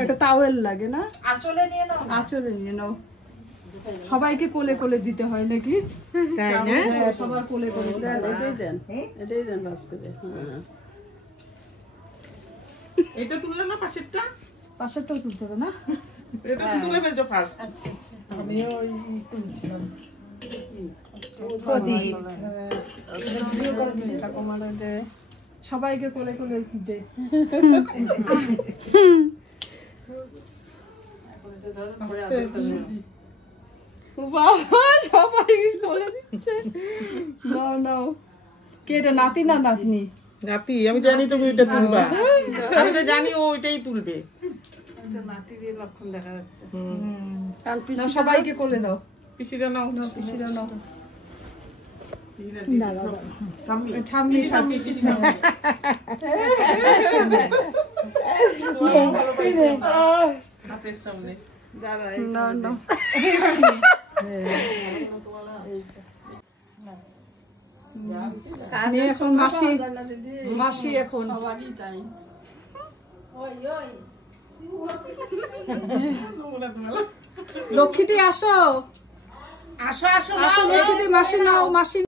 একটা তাওয়েল লাগে না, আঁচলে নিয়ে নাও, আঁচলে নিয়ে নাও। সবাইকে কোলে কোলে দিতে হয় নাকি? তাই না? সবার কোলে কোলে দেন, এটাই দেন, এটাই দেন বাস্কেটে। এটা তুললে না পাশেরটা? পাশেরটাও তুলতে হবে না? এটা তুলে ফেলছো ফার্স্ট। আচ্ছা আচ্ছা, আমিও ওই তুলছিলাম। সবাইকে কোলে কোলে দে। বাবা সবাই কোলে দিচ্ছে। নাও নাও। কে এটা, নাতি না নাতনি? নাতি। আমি জানি তুমি এটা তুলবা, আমি তো জানি ও ওইটাই তুলবে। নাতির লক্ষণ দেখা যাচ্ছে। সবাইকে কোলে দাও। পিসিরা নাও, পিসিরা নাও। ঠাম্মি ঠাম্মি হাতের সামনে এখন মাসি, মাসি এখন লক্ষ্মীটি আসো, আসো আসো আসো লক্ষ্মীটি, মাসি নাও, মাসি।